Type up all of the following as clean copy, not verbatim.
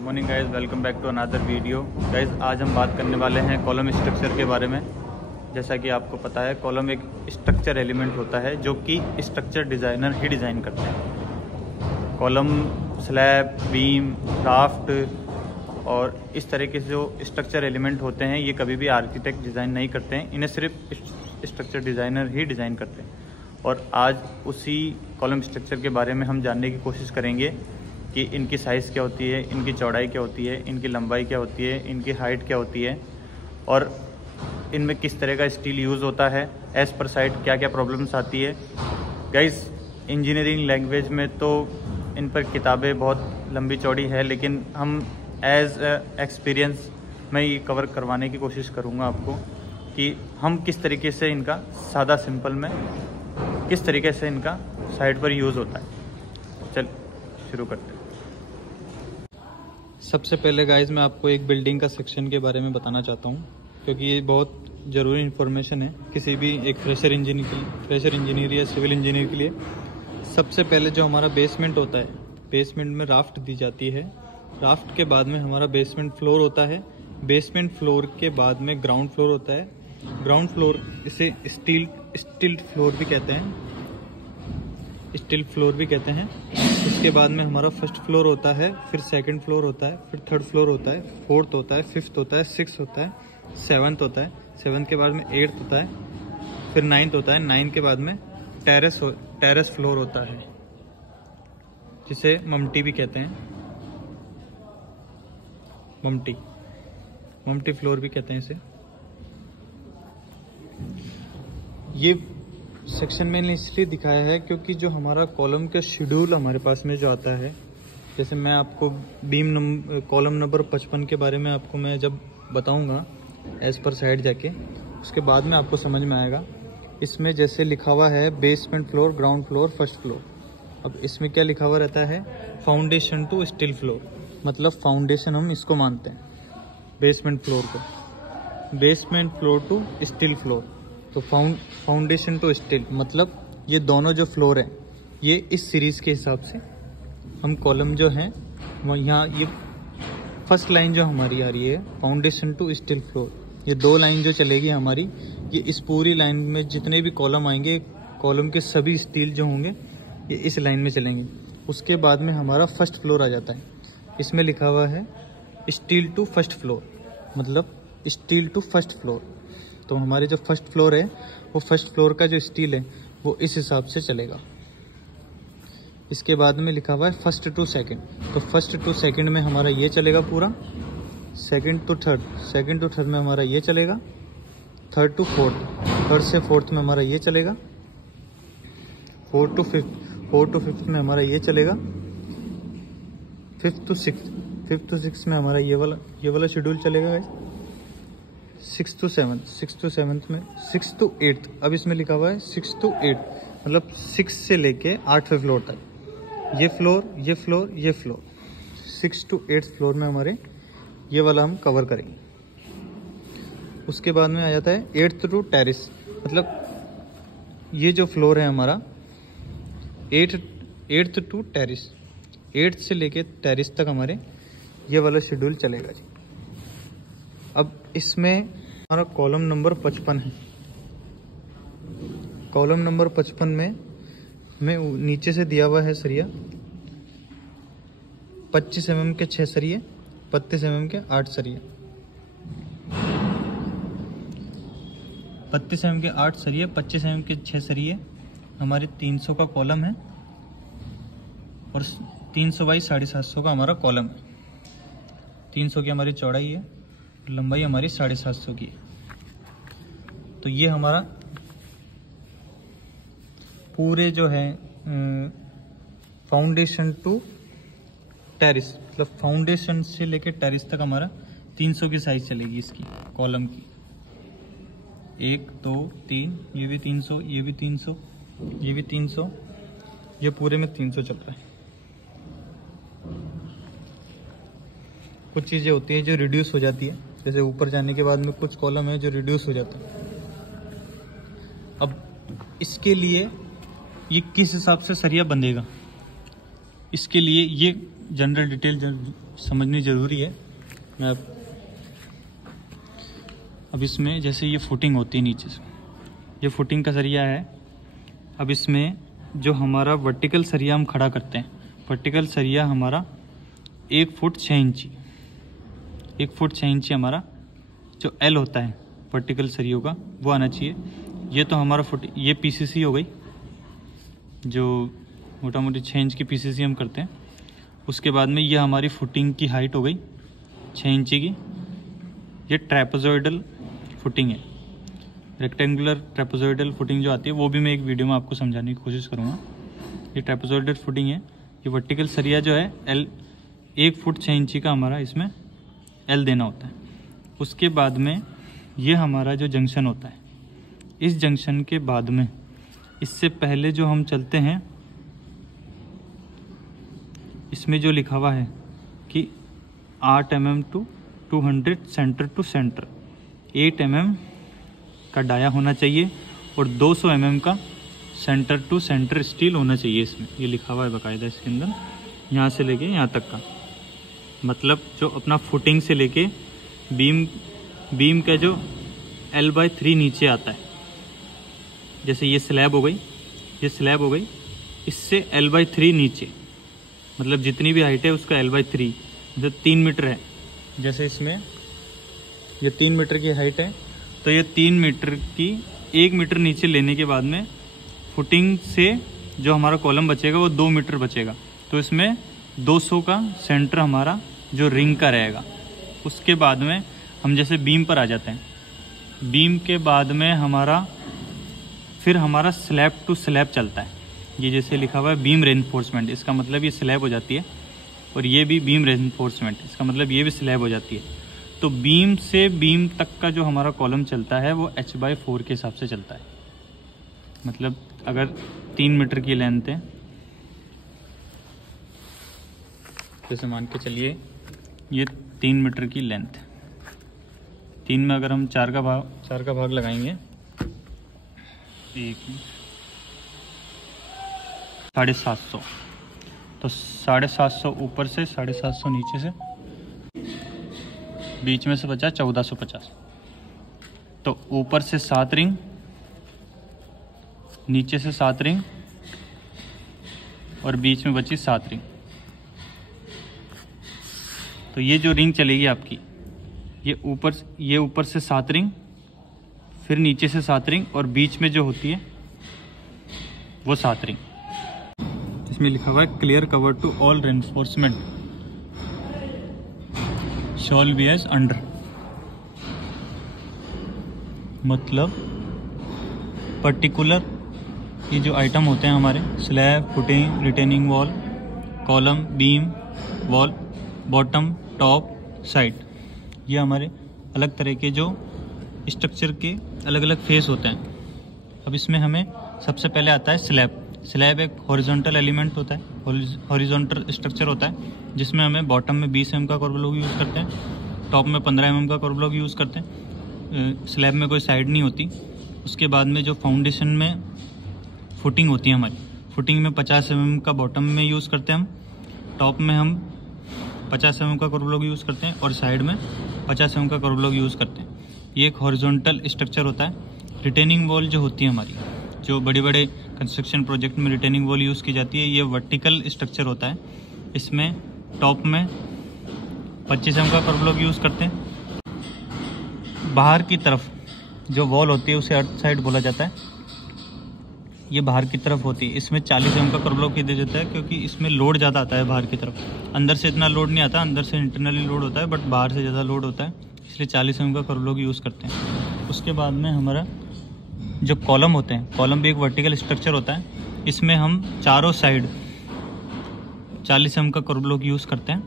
Morning guys, welcome back to another video. Guys आज हम बात करने वाले हैं कॉलम स्ट्रक्चर के बारे में। जैसा कि आपको पता है, कॉलम एक स्ट्रक्चर एलिमेंट होता है जो कि स्ट्रक्चर डिज़ाइनर ही डिज़ाइन करते हैं। कॉलम, स्लैब, बीम, राफ्ट और इस तरह के जो स्ट्रक्चर एलिमेंट होते हैं, ये कभी भी आर्किटेक्ट डिज़ाइन नहीं करते हैं। इन्हें सिर्फ स्ट्रक्चर डिज़ाइनर ही डिज़ाइन करते हैं। और आज उसी कॉलम स्ट्रक्चर के बारे में हम जानने की कोशिश करेंगे कि इनकी साइज़ क्या होती है, इनकी चौड़ाई क्या होती है, इनकी लंबाई क्या होती है, इनकी हाइट क्या होती है और इनमें किस तरह का स्टील यूज़ होता है, एज पर साइट क्या क्या प्रॉब्लम्स आती है। गाइस, इंजीनियरिंग लैंग्वेज में तो इन पर किताबें बहुत लंबी चौड़ी है, लेकिन हम एज एक्सपीरियंस मैं ये कवर करवाने की कोशिश करूँगा आपको कि हम किस तरीके से इनका सादा सिंपल में किस तरीके से इनका साइड पर यूज़ होता है। चल शुरू करते हैं। सबसे पहले गाइस मैं आपको एक बिल्डिंग का सेक्शन के बारे में बताना चाहता हूँ, क्योंकि ये बहुत ज़रूरी इन्फॉर्मेशन है किसी भी एक फ्रेशर इंजीनियर या सिविल इंजीनियर के लिए। सबसे पहले जो हमारा बेसमेंट होता है, बेसमेंट में राफ्ट दी जाती है। राफ्ट के बाद में हमारा बेसमेंट फ्लोर होता है। बेसमेंट फ्लोर के बाद में ग्राउंड फ्लोर होता है। ग्राउंड फ्लोर इसे स्टील फ्लोर भी कहते हैं। उसके बाद में हमारा फर्स्ट फ्लोर होता है, फिर सेकंड फ्लोर होता है, फिर थर्ड फ्लोर होता है, फोर्थ होता है, फिफ्थ होता है, सिक्स होता है, सेवन्थ होता है, सेवन्थ के बाद में एट्थ होता है, फिर नाइन्थ होता है, नाइन्थ के बाद में टेरेस फ्लोर होता है, जिसे ममटी भी कहते हैं। ममटी फ्लोर भी कहते हैं इसे। ये सेक्शन मैंने इसलिए दिखाया है क्योंकि जो हमारा कॉलम का शेड्यूल हमारे पास में जो आता है, जैसे मैं आपको कॉलम नंबर 55 के बारे में आपको मैं जब बताऊंगा एज पर साइड जाके, उसके बाद में आपको समझ में आएगा। इसमें जैसे लिखा हुआ है basement floor, ground floor, first floor. अब इसमें क्या लिखा हुआ रहता है, फाउंडेशन टू स्टील फ्लोर, मतलब फाउंडेशन हम इसको मानते हैं बेसमेंट फ्लोर को, basement floor to steel floor. तो फाउंडेशन टू स्टील मतलब ये दोनों जो फ्लोर हैं, ये इस सीरीज़ के हिसाब से हम कॉलम जो हैं वो यहाँ, ये फर्स्ट लाइन जो हमारी आ रही है फाउंडेशन टू स्टील फ्लोर, ये दो लाइन जो चलेगी हमारी, ये इस पूरी लाइन में जितने भी कॉलम आएंगे, कॉलम के सभी स्टील जो होंगे ये इस लाइन में चलेंगे। उसके बाद में हमारा फर्स्ट फ्लोर आ जाता है। इसमें लिखा हुआ है स्टील टू फर्स्ट फ्लोर, मतलब स्टील टू फर्स्ट फ्लोर। तो हमारे जो फर्स्ट फ्लोर है, वो फर्स्ट फ्लोर का जो स्टील है वो इस हिसाब से चलेगा। इसके बाद में लिखा हुआ है फर्स्ट टू सेकंड, तो फर्स्ट टू सेकंड में हमारा ये चलेगा पूरा, सेकंड टू थर्ड में हमारा ये चलेगा, थर्ड टू फोर्थ, थर्ड से फोर्थ में हमारा ये चलेगा, फोर्थ टू फिफ्थ में हमारा ये चलेगा, फिफ्थ टू सिक्स में हमारा ये वाला शेड्यूल चलेगा। सिक्स टू सेवन्थ में, सिक्स टू एट्थ, अब इसमें लिखा हुआ है 6 to 8, मतलब 6 से लेके 8वें फ्लोर तक, ये फ्लोर 6 to 8 फ्लोर में हमारे ये वाला हम कवर करेंगे। उसके बाद में आ जाता है 8th टू टेरेस, मतलब ये जो फ्लोर है हमारा 8th टू टेरेस, 8th से लेके टेरेस तक हमारे ये वाला शेड्यूल चलेगा जी। अब इसमें हमारा कॉलम नंबर 55 है। कॉलम नंबर 55 में हमें नीचे से दिया हुआ है सरिया 25 mm के 6 सरिये, 32 mm के 8 सरिये, 32 mm के 8 सरिये, 25 mm के 6 सरिये। हमारे 300 का कॉलम है और 300 बाई 750 का हमारा कॉलम है। 300 की हमारी चौड़ाई है, लंबाई हमारी 750 की है। तो ये हमारा पूरे जो है फाउंडेशन टू टेरेस, मतलब फाउंडेशन से लेके टेरेस तक हमारा 300 की साइज चलेगी इसकी कॉलम की। 1 2 3, ये भी 300, ये भी 300, ये भी 300, ये पूरे में 300 चल रहा है। कुछ चीज़ें होती हैं जो रिड्यूस हो जाती है, जैसे ऊपर जाने के बाद में कुछ कॉलम है जो रिड्यूस हो जाता है। अब इसके लिए ये किस हिसाब से सरिया बंधेगा, इसके लिए ये जनरल डिटेल समझनी ज़रूरी है। मैं अब इसमें जैसे ये फुटिंग होती है नीचे से, ये फुटिंग का सरिया है। अब इसमें जो हमारा वर्टिकल सरिया हम खड़ा करते हैं, वर्टिकल सरिया हमारा 1 फुट 6 इंची, 1 फुट 6 इंची हमारा जो एल होता है वर्टिकल सरियों का वो आना चाहिए। ये तो हमारा ये पीसीसी हो गई, जो मोटा मोटी 6 इंच की पीसीसी हम करते हैं। उसके बाद में ये हमारी फुटिंग की हाइट हो गई 6 इंची की। ये ट्रेपेजॉइडल फुटिंग है, रेक्टेंगुलर ट्रेपेजॉइडल फुटिंग जो आती है वो भी मैं एक वीडियो में आपको समझाने की कोशिश करूँगा। ये ट्रेपेजॉइडल फुटिंग है। ये वर्टिकल सरिया जो है एल 1 फुट 6 इंची का हमारा इसमें एल देना होता है। उसके बाद में ये हमारा जो जंक्शन होता है, इस जंक्शन के बाद में इससे पहले जो हम चलते हैं, इसमें जो लिखा हुआ है कि 8 mm to 200 centre to centre, 8 mm का डाया होना चाहिए और 200 mm का सेंटर टू सेंटर स्टील होना चाहिए। इसमें ये लिखा हुआ है बाकायदा इसके अंदर, यहाँ से लेके यहाँ तक का, मतलब जो अपना फुटिंग से लेके बीम का जो L/3 नीचे आता है, जैसे ये स्लैब हो गई, ये स्लैब हो गई, इससे L/3 नीचे, मतलब जितनी भी हाइट है उसका L/3, मतलब 3 मीटर है। जैसे इसमें ये 3 मीटर की हाइट है, तो ये 3 मीटर की 1 मीटर नीचे लेने के बाद में फुटिंग से जो हमारा कॉलम बचेगा वो 2 मीटर बचेगा। तो इसमें 200 का सेंटर हमारा जो रिंग का रहेगा। उसके बाद में हम जैसे बीम पर आ जाते हैं, बीम के बाद में फिर हमारा स्लैब टू स्लैब चलता है। ये जैसे लिखा हुआ है बीम रेनफोर्समेंट, इसका मतलब ये स्लैब हो जाती है, और ये भी बीम रेनफोर्समेंट, इसका मतलब ये भी स्लैब हो जाती है। तो बीम से बीम तक का जो हमारा कॉलम चलता है वो H/4 के हिसाब से चलता है। मतलब अगर 3 मीटर की लेंथ है, जैसे मान के चलिए ये 3 मीटर की लेंथ, 3 में अगर हम 4 का भाग लगाएंगे, 750, तो 750 ऊपर से 750 नीचे से, बीच में से बचा 1450। तो ऊपर से 7 रिंग, नीचे से 7 रिंग और बीच में बची 7 रिंग। तो ये जो रिंग चलेगी आपकी, ये ऊपर से 7 रिंग, फिर नीचे से 7 रिंग और बीच में जो होती है वो 7 रिंग। इसमें लिखा हुआ है clear cover to all reinforcement shall be as under, मतलब पर्टिकुलर ये जो आइटम होते हैं हमारे, slab, footing, retaining wall, column, beam, wall, bottom, top, side, ये हमारे अलग तरह के जो स्ट्रक्चर के अलग अलग फेस होते हैं। अब इसमें हमें सबसे पहले आता है स्लैब। स्लैब एक हॉरिजॉन्टल एलिमेंट होता है, हॉरिजॉन्टल स्ट्रक्चर होता है, जिसमें हमें बॉटम में 20 mm का कर्व ब्लॉक यूज़ करते हैं, टॉप में 15 mm का कर्व ब्लॉक यूज़ करते हैं। स्लैब में कोई साइड नहीं होती। उसके बाद में जो फाउंडेशन में फुटिंग होती है हमारी, फुटिंग में 50 mm का बॉटम में यूज़ करते हैं हम, टॉप में हम 50 mm का कर्व ब्लॉक यूज़ करते हैं और साइड में 50 mm का कर्व ब्लॉक यूज़ करते हैं। ये एक हॉरिजॉन्टल स्ट्रक्चर होता है। रिटेनिंग वॉल जो होती है हमारी, जो बड़े बड़े कंस्ट्रक्शन प्रोजेक्ट में रिटेनिंग वॉल यूज़ की जाती है, ये वर्टिकल स्ट्रक्चर होता है। इसमें टॉप में 25 mm का कर्व ब्लॉक यूज़ करते हैं। बाहर की तरफ जो वॉल होती है उसे अर्थ साइड बोला जाता है, ये बाहर की तरफ होती है। इसमें 40 mm का कर्व ब्लॉक दिया जाता है, क्योंकि इसमें लोड ज़्यादा आता है बाहर की तरफ। अंदर से इतना लोड नहीं आता, अंदर से इंटरनली लोड होता है, बट बाहर से ज़्यादा लोड होता है, इसलिए 40 mm का कर्व ब्लॉक यूज़ करते हैं। उसके बाद में हमारा जो कॉलम होते हैं, कॉलम भी एक वर्टिकल स्ट्रक्चर होता है। इसमें हम चारों साइड 40 mm का कर्व ब्लॉक यूज़ करते हैं,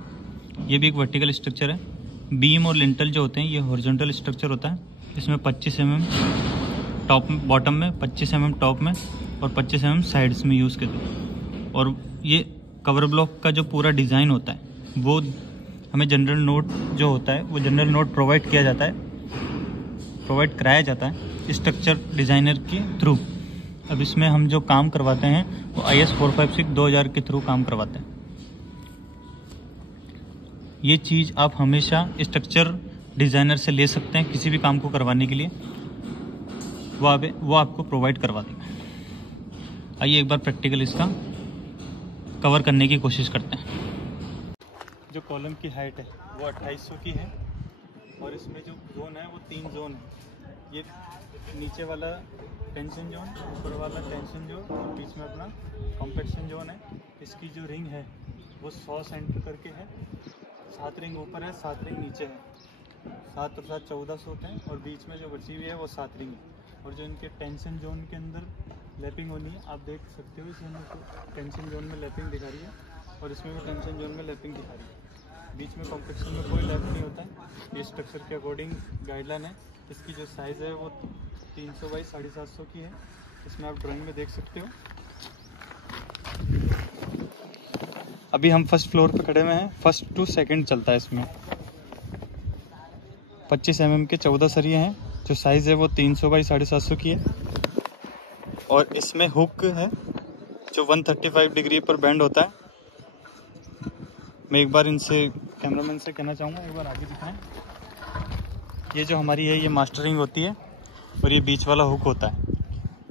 ये भी एक वर्टिकल स्ट्रक्चर है। बीम और लिंटल जो होते हैं ये हॉरिजॉन्टल स्ट्रक्चर होता है। इसमें 25 mm टॉप बॉटम में, 25 mm टॉप में और 25 mm साइड्स में यूज़ करते हैं। और ये कवर ब्लॉक का जो पूरा डिज़ाइन होता है वो हमें जनरल नोट जो होता है वो जनरल नोट प्रोवाइड किया जाता है, प्रोवाइड कराया जाता है स्ट्रक्चर डिज़ाइनर के थ्रू। अब इसमें हम जो काम करवाते हैं वो IS 456 2000 के थ्रू काम करवाते हैं। ये चीज़ आप हमेशा स्ट्रक्चर डिज़ाइनर से ले सकते हैं किसी भी काम को करवाने के लिए, वो आपको प्रोवाइड करवा देगा। आइए एक बार प्रैक्टिकल इसका कवर करने की कोशिश करते हैं। जो कॉलम की हाइट है वो 2800 की है और इसमें जो जोन है वो 3 जोन है। ये नीचे वाला टेंशन जोन, ऊपर वाला टेंशन जोन और बीच में अपना कॉम्पैक्शन जोन है। इसकी जो रिंग है वो 100 सेंटर करके है। 7 रिंग ऊपर है, 7 रिंग नीचे है। 7 और 7 1400 होते हैं और बीच में जो बची हुई है वो 7 रिंग है। और जो इनके टेंशन जोन के अंदर लैपिंग होनी है, आप देख सकते हो इसमें टेंशन जोन में लैपिंग दिखा रही है और इसमें भी टेंशन जोन में लैपिंग दिखा रही है। बीच में कॉम्पैक्शन में कोई लैप नहीं होता है। ये स्ट्रक्चर के अकॉर्डिंग गाइडलाइन है। इसकी जो साइज़ है वो 300 बाई 750 की है। इसमें आप ड्राइंग में देख सकते हो। अभी हम फर्स्ट फ्लोर पे खड़े हुए हैं। फर्स्ट टू सेकंड चलता है इसमें। 25 mm के 14 सरिये हैं। जो साइज़ है वो 300 बाई 750 की है और इसमें हुक है जो 135 डिग्री पर बेंड होता है। मैं एक बार इनसे कैमरामैन से कहना चाहूँगा एक बार आगे दिखाएं। ये जो हमारी है ये मास्टरिंग होती है और ये बीच वाला हुक होता है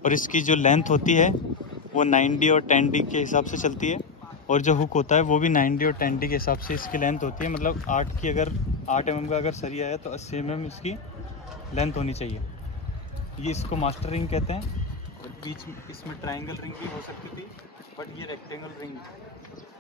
और इसकी जो लेंथ होती है वो 9D और 10D के हिसाब से चलती है और जो हुक होता है वो भी 9D और 10D के हिसाब से इसकी लेंथ होती है। मतलब 8 mm का अगर सरिया है तो 80 mm इसकी लेंथ होनी चाहिए। ये इसको मास्टर रिंग कहते हैं। और बीच में इसमें ट्रायंगल रिंग भी हो सकती थी बट ये रेक्टेंगल रिंग है।